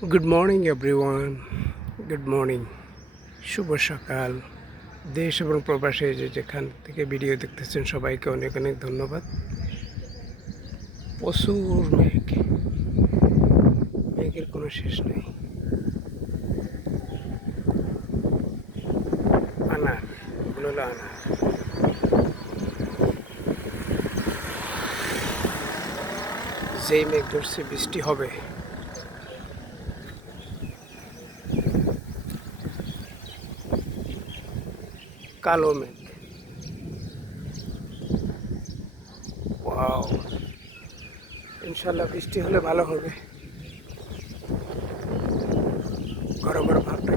Good morning everyone, good morning, শুভ সকাল। দেশ এবং প্রবাসে যেখান থেকে ভিডিও দেখতেছেন সবাইকে অনেক অনেক ধন্যবাদ। প্রচুর মেঘ, মেঘের কোনো শেষ নেই। আনার, এগুলো হলো আনার। যেই মেঘ ধরছে বৃষ্টি হবে। কালো মেঘ, ওয়াও, ইনশাল্লাহ বৃষ্টি হলে ভালো হবে। গরমের ভাবটা